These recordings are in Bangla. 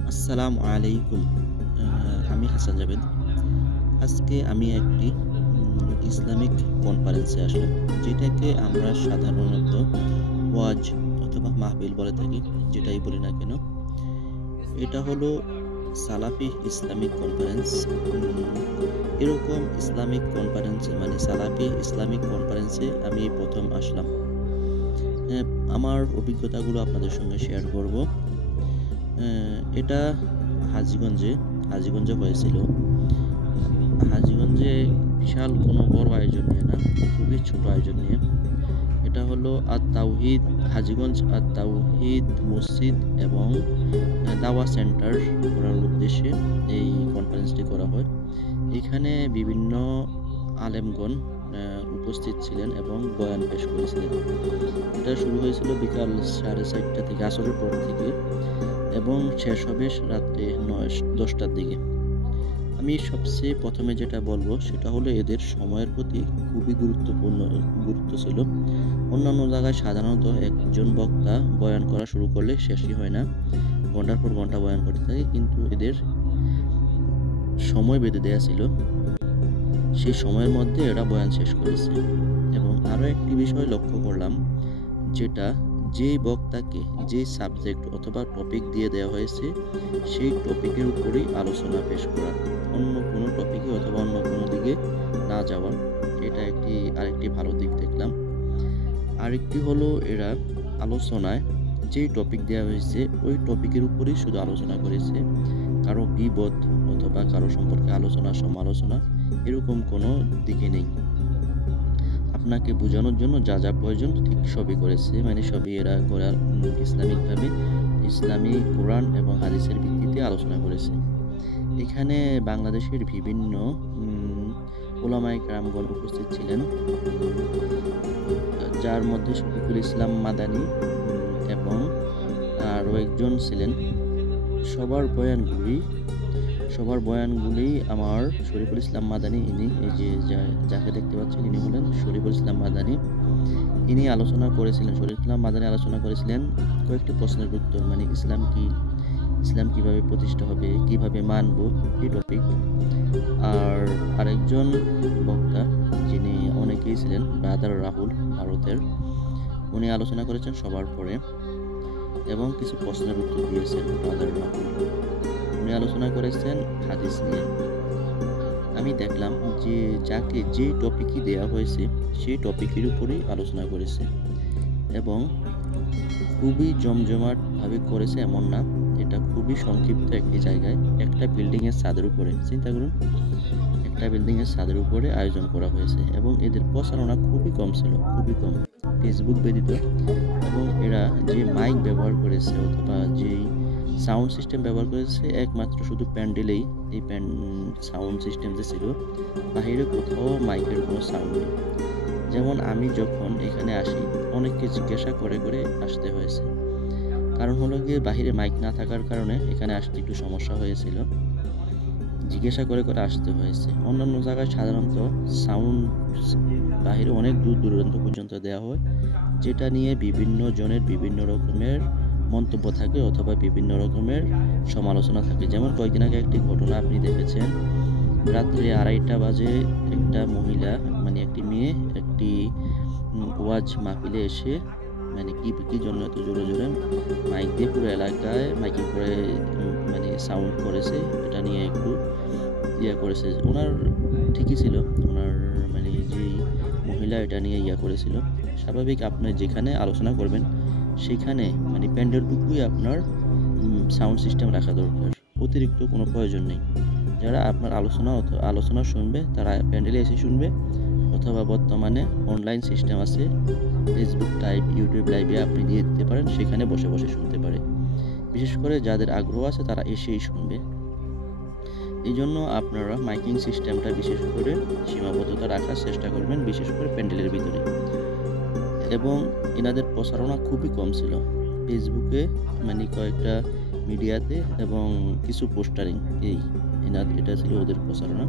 আসসালামু আলাইকুম। আমি হাসান জাবেদ। আজকে আমি একটি ইসলামিক কনফারেন্সে আসলাম। যেটাকে আমরা সাধারণত ওয়াজ অথবা মাহফিল বলে থাকি, যেটাই বলি না কেন। এটা হলো সালাফি ইসলামিক কনফারেন্স। এরকম ইসলামিক কনফারেন্সে সালাফি ইসলামিক কনফারেন্সে আমি প্রথম আসলাম। আমার অভিজ্ঞতাগুলো আপনাদের সঙ্গে শেয়ার করব। এটা হাজীগঞ্জে হয়েছিল। হাজীগঞ্জে বিশাল কোনো বড় আয়োজন নিয়ে না, খুবই ছোট আয়োজন নিয়ে। এটা হলো হাজীগঞ্জ আত-তাওহীদ মসজিদ এবং দাওয়া সেন্টার করার উদ্দেশ্যে এই কনফারেন্সটি করা হয়। এখানে বিভিন্ন আলেমগণ উপস্থিত ছিলেন এবং বয়ান পেশ করেছিলেন। এটা শুরু হয়েছিল বিকাল 4:30 থেকে, আসরের পর থেকে, এবং শেষ হবে রাত্রে 10টার দিকে। আমি সবচেয়ে প্রথমে যেটা বলবো সেটা হলো এদের সময়ের প্রতি খুবই গুরুত্ব ছিল। অন্যান্য জায়গায় সাধারণত একজন বক্তা বয়ান করা শুরু করলে শেষই হয় না, ঘন্টার পর ঘন্টা বয়ান করতে থাকে, কিন্তু এদের সময় বেঁধে দেওয়া ছিল। সেই সময়ের মধ্যে এরা বয়ান শেষ করেছে। এবং আরও একটি বিষয় লক্ষ্য করলাম, যেটা যেই বক্তাকে যে সাবজেক্ট অথবা টপিক দিয়ে দেওয়া হয়েছে সেই টপিকের উপরেই আলোচনা পেশ করা, অন্য কোনো টপিকে অথবা অন্য কোনো দিকে না যাওয়া। এটা আরেকটি ভালো দিক দেখলাম। আরেকটি হলো এরা আলোচনায় যেই টপিক দেওয়া হয়েছে ওই টপিকের উপরেই শুধু আলোচনা করেছে। কারো গীবত অথবা কারো সম্পর্কে আলোচনা সমালোচনা এরকম কোনো দিকে নেই। আপনাকে বোঝানোর জন্য যা যা প্রয়োজন ঠিক সবই করেছে, সবই এরা ইসলামিকভাবে ইসলামী কোরআন এবং হাদিসের ভিত্তিতে আলোচনা করেছে। এখানে বাংলাদেশের বিভিন্ন উলামায়ে কেরামগণ উপস্থিত ছিলেন, যার মধ্যে শফিকুল ইসলাম মাদানী এবং আরও একজন ছিলেন। সবার বয়ানগুলি আমার শরীফুল ইসলাম মাদানী, ইনি এই যে যাকে দেখতে পাচ্ছেন ইনি হলেন শরীফুল ইসলাম মাদানী। ইনি আলোচনা করেছিলেন, শরীফুল ইসলাম মাদানী আলোচনা করেছিলেন কয়েকটি প্রশ্নের উত্তর, ইসলাম কিভাবে প্রতিষ্ঠা হবে, কিভাবে মানব, এই টপিক। আর আরেকজন বক্তা যিনি অনেকেই ছিলেন, ব্রাদার রাহুল, ভারতের, উনি আলোচনা করেছেন সবার পরে এবং কিছু প্রশ্নের উত্তর দিয়েছেন। ব্রাদার রাহুল উনি আলোচনা করেছেন হাদিস নিয়ে। আমি দেখলাম যে যাকে যে টপিকই দেওয়া হয়েছে সেই টপিকের উপরেই আলোচনা করেছে এবং খুবই জমজমাটভাবে করেছে এমন না, এটা খুবই সংক্ষিপ্ত একটি জায়গায়, একটা বিল্ডিংয়ের ছাদের উপরে, চিন্তা করুন, একটা বিল্ডিংয়ের ছাদের উপরে আয়োজন করা হয়েছে। এবং এদের প্রচারণা খুবই কম ছিল, খুবই কম, ফেসবুক ব্যতীত। এবং এরা যে মাইক ব্যবহার করেছে অথবা যেই সাউন্ড সিস্টেম ব্যবহার করেছে একমাত্র শুধু প্যান্ডেলেই, এই সাউন্ড সিস্টেম যে ছিল, বাহিরে কোথাও মাইকের কোনো সাউন্ড নেই। যেমন আমি যখন এখানে আসি অনেককে জিজ্ঞাসা করে করে আসতে হয়েছে, কারণ হলো গিয়ে বাহিরে মাইক না থাকার কারণে এখানে আসতে একটু সমস্যা হয়েছিল, জিজ্ঞাসা করে করে আসতে হয়েছে। অন্যান্য জায়গায় সাধারণত সাউন্ড বাহিরে অনেক দূর দূরান্ত পর্যন্ত দেওয়া হয়, যেটা নিয়ে বিভিন্ন জনের বিভিন্ন রকমের মন্তব্য থাকে অথবা বিভিন্ন রকমের সমালোচনা থাকে। যেমন কয়েকদিন আগে একটি ঘটনা আপনি দেখেছেন, রাত্রে 2:30 বাজে একটা মহিলা, একটি মেয়ে, একটি ওয়াজ মাহফিলে এসে কি জন্য এত জোরে জোরে মাইক দিয়ে পুরো এলাকায় মাইকিং করে সাউন্ড করেছে, এটা নিয়ে একটু করেছে। ওনার ঠিকই ছিল, ওনার যেই মহিলা এটা নিয়ে করেছিল। স্বাভাবিক, আপনি যেখানে আলোচনা করবেন সেখানে প্যান্ডেলটুকুই আপনার সাউন্ড সিস্টেম রাখা দরকার, অতিরিক্ত কোনো প্রয়োজন নেই। যারা আপনার আলোচনা শুনবে তারা প্যান্ডেলে এসে শুনবে, অথবা বর্তমানে অনলাইন সিস্টেম আছে, ফেসবুক লাইভ, ইউটিউব লাইভে আপনি দিয়ে দিতে পারেন, সেখানে বসে বসে শুনতে পারে। বিশেষ করে যাদের আগ্রহ আছে তারা এসেই শুনবে। এই জন্য আপনারা মাইকিং সিস্টেমটা বিশেষ করে সীমাবদ্ধতা রাখার চেষ্টা করবেন, বিশেষ করে প্যান্ডেলের ভিতরে। এবং এনাদের প্রচারণা খুবই কম ছিল, ফেসবুকে কয়েকটা মিডিয়াতে এবং কিছু পোস্টারিং, এটা ছিল ওদের প্রচারণা।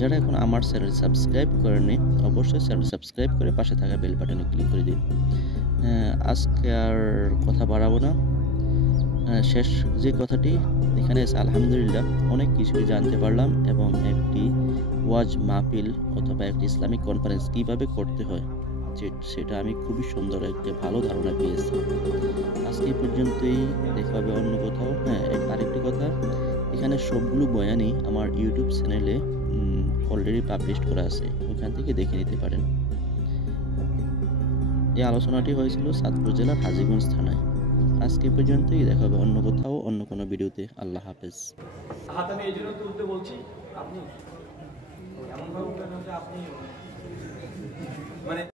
যারা এখন আমার চ্যানেল সাবস্ক্রাইব করেননি অবশ্যই চ্যানেল সাবস্ক্রাইব করে পাশে থাকা বেল বাটনে ক্লিক করে দিন। আজকে আর কথা বাড়াবো না, শেষ যে কথাটি এখানে এসে আলহামদুলিল্লাহ অনেক কিছুই জানতে পারলাম এবং একটি ওয়াজ মাহফিল অথবা একটি ইসলামিক কনফারেন্স কিভাবে করতে হয় সেটা আমি খুবই সুন্দর একটা ভালো ধারণা পেয়েছি। আজকে এই পর্যন্তই, দেখা হবে অন্য কোথাও। হ্যাঁ, আরেকটি কথা, এখানে সবগুলো বয়ানই আমার ইউটিউব চ্যানেলে অলরেডি পাবলিশ করা আছে, ওখান থেকে দেখে নিতে পারেন। এই আলোচনাটি হয়েছিল চাঁদপুর জেলার হাজীগঞ্জ থানায়। আজকে এই পর্যন্তই, দেখা হবে অন্য কোথাও অন্য কোনো ভিডিওতে। আল্লাহ হাফেজ। হাত আমি এই জন্য তুলতে বলছি, আপনি এমন ভাবে উঠলেন যে আপনি মানে